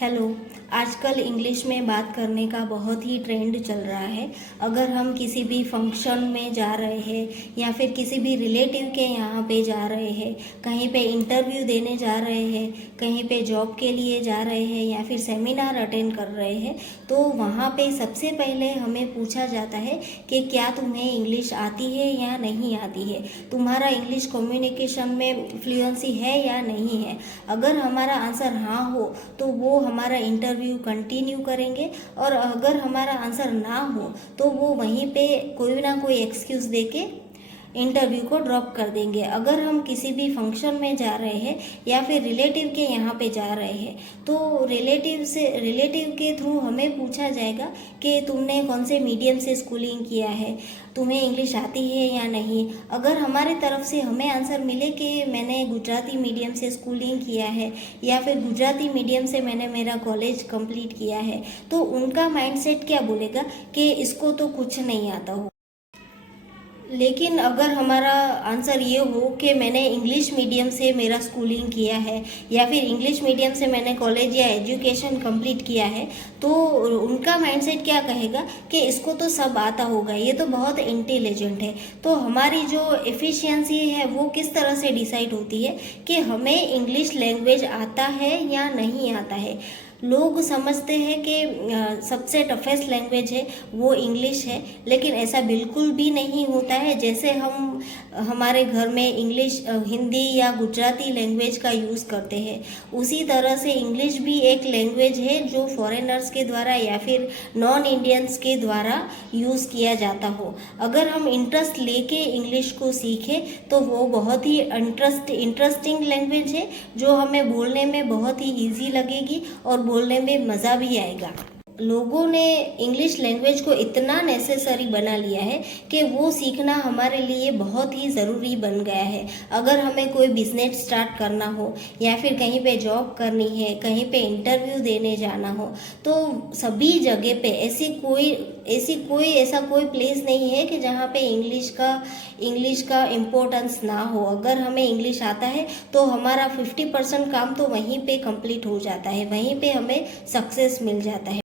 Hello. आजकल English में बात करने का बहुत ही ट्रेंड चल रहा है। अगर हम किसी भी फंक्शन में जा रहे हैं या फिर किसी भी रिलेटिव के यहाँ पे जा रहे हैं, कहीं पे इंटरव्यू देने जा रहे हैं, कहीं पे जॉब के लिए जा रहे हैं या फिर सेमिनार अटेंड कर रहे हैं, तो वहाँ पे सबसे पहले हमें पूछा जाता है कि क्या तुम्हें इंग्लिश आती है या नहीं आती है, तुम्हारा इंग्लिश कम्युनिकेशन में फ्लुएंसी है या नहीं है। अगर हमारा आंसर हाँ हो तो वो हमारा इंटरव्यू कंटिन्यू करेंगे, और अगर हमारा आंसर ना हो तो वो वहीं पे कोई ना कोई एक्सक्यूज़ देके इंटरव्यू को ड्रॉप कर देंगे। अगर हम किसी भी फंक्शन में जा रहे हैं या फिर रिलेटिव के यहाँ पे जा रहे हैं, तो रिलेटिव के थ्रू हमें पूछा जाएगा कि तुमने कौन से मीडियम से स्कूलिंग किया है, तुम्हें इंग्लिश आती है या नहीं। अगर हमारे तरफ से हमें आंसर मिले कि मैंने गुजराती मीडियम से स्कूलिंग किया है या फिर गुजराती मीडियम से मैंने मेरा कॉलेज कंप्लीट किया है, तो उनका माइंडसेट क्या बोलेगा कि इसको तो कुछ नहीं आता हो। लेकिन अगर हमारा आंसर ये हो कि मैंने इंग्लिश मीडियम से मेरा स्कूलिंग किया है या फिर इंग्लिश मीडियम से मैंने कॉलेज या एजुकेशन कंप्लीट किया है, तो उनका माइंडसेट क्या कहेगा कि इसको तो सब आता होगा, ये तो बहुत इंटेलिजेंट है। तो हमारी जो एफिशिएंसी है वो किस तरह से डिसाइड होती है कि हमें इंग्लिश लैंग्वेज आता है या नहीं आता है। लोग समझते हैं कि सबसे टफेस्ट लैंग्वेज है वो इंग्लिश है, लेकिन ऐसा बिल्कुल भी नहीं होता है। जैसे हम हमारे घर में इंग्लिश, हिंदी या गुजराती लैंग्वेज का यूज़ करते हैं, उसी तरह से इंग्लिश भी एक लैंग्वेज है जो फॉरेनर्स के द्वारा या फिर नॉन इंडियंस के द्वारा यूज़ किया जाता हो। अगर हम इंटरेस्ट लेके इंग्लिश को सीखें तो वो बहुत ही इंटरेस्टिंग लैंग्वेज है जो हमें बोलने में बहुत ही ईजी लगेगी और बोलने में मज़ा भी आएगा। लोगों ने इंग्लिश लैंग्वेज को इतना नेसेसरी बना लिया है कि वो सीखना हमारे लिए बहुत ही ज़रूरी बन गया है। अगर हमें कोई बिजनेस स्टार्ट करना हो या फिर कहीं पे जॉब करनी है, कहीं पे इंटरव्यू देने जाना हो, तो सभी जगह पे ऐसा कोई प्लेस नहीं है कि जहाँ पे इंग्लिश का इम्पोर्टेंस ना हो। अगर हमें इंग्लिश आता है तो हमारा 50% काम तो वहीं पे कंप्लीट हो जाता है, वहीं पे हमें सक्सेस मिल जाता है।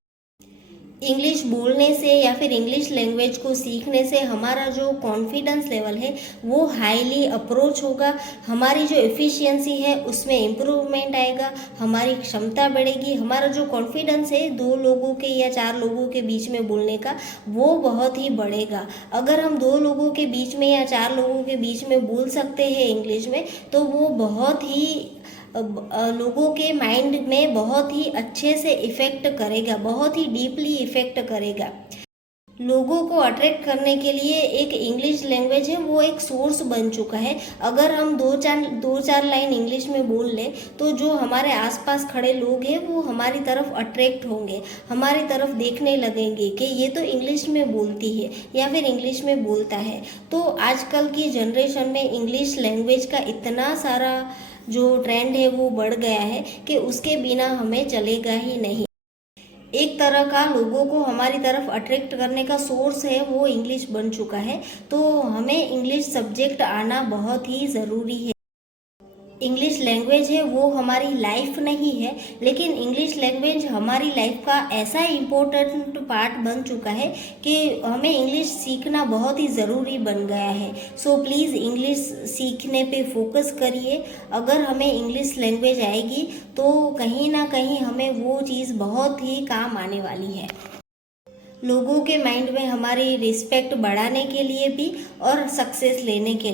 इंग्लिश बोलने से या फिर इंग्लिश लैंग्वेज को सीखने से हमारा जो कॉन्फिडेंस लेवल है वो हाईली अप्रोच होगा, हमारी जो एफिशिएंसी है उसमें इम्प्रूवमेंट आएगा, हमारी क्षमता बढ़ेगी, हमारा जो कॉन्फिडेंस है 2 लोगों के या 4 लोगों के बीच में बोलने का वो बहुत ही बढ़ेगा। अगर हम 2 लोगों के बीच में या 4 लोगों के बीच में बोल सकते हैं इंग्लिश में, तो वो बहुत ही लोगों के माइंड में बहुत ही अच्छे से इफ़ेक्ट करेगा, बहुत ही डीपली इफ़ेक्ट करेगा। लोगों को अट्रैक्ट करने के लिए एक इंग्लिश लैंग्वेज है वो एक सोर्स बन चुका है। अगर हम दो चार लाइन इंग्लिश में बोल लें तो जो हमारे आसपास खड़े लोग हैं वो हमारी तरफ अट्रैक्ट होंगे, हमारी तरफ देखने लगेंगे कि ये तो इंग्लिश में बोलती है या फिर इंग्लिश में बोलता है। तो आजकल की जनरेशन में इंग्लिश लैंग्वेज का इतना सारा जो ट्रेंड है वो बढ़ गया है कि उसके बिना हमें चलेगा ही नहीं। एक तरह का लोगों को हमारी तरफ अट्रैक्ट करने का सोर्स है वो इंग्लिश बन चुका है, तो हमें इंग्लिश सब्जेक्ट आना बहुत ही ज़रूरी है। इंग्लिश लैंग्वेज है वो हमारी लाइफ नहीं है, लेकिन इंग्लिश लैंग्वेज हमारी लाइफ का ऐसा इम्पोर्टेंट पार्ट बन चुका है कि हमें इंग्लिश सीखना बहुत ही ज़रूरी बन गया है। सो प्लीज़ इंग्लिश सीखने पे फोकस करिए। अगर हमें इंग्लिश लैंग्वेज आएगी तो कहीं ना कहीं हमें वो चीज़ बहुत ही काम आने वाली है, लोगों के माइंड में हमारी रिस्पेक्ट बढ़ाने के लिए भी और सक्सेस लेने के लिए।